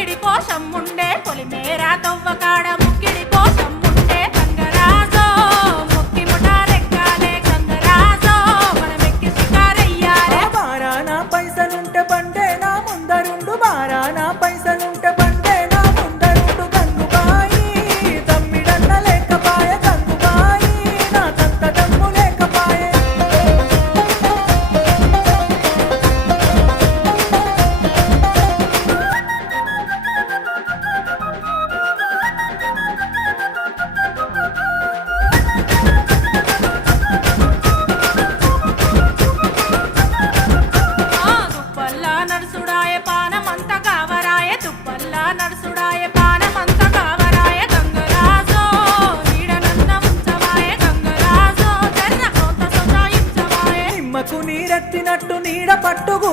ముక్కిడి కోసం ఉండే పొలిమేరా తవ్వకాడ ముక్కిడి కోసం ఉండే గంగరాజో ముక్కి ముఠారెక్కాలే గంగరాజో మనమెక్కి షికారయ్యాలే బారానా పైసలుంటే బండే నా ముందరుండు బారానా పైసలుంటే బండే నా ముందరుండు గంగుబాయి తమ్మిడన్న లేకపాయ గంగుబాయి నా తంత దమ్ము లేకపాయే దుప్పల్లా నడుసుడాయ పానమంత కావరాయ దుప్పల్లా నడుసుడాయ పానమంత కావరాయ గంగరాజో నీడనన్న ఉంచవాయ గంగరాజో జర్ర కొంత సొంత ఇంచవాయ నిమ్మకు నీరెత్తినట్టు నీడ పట్టుగు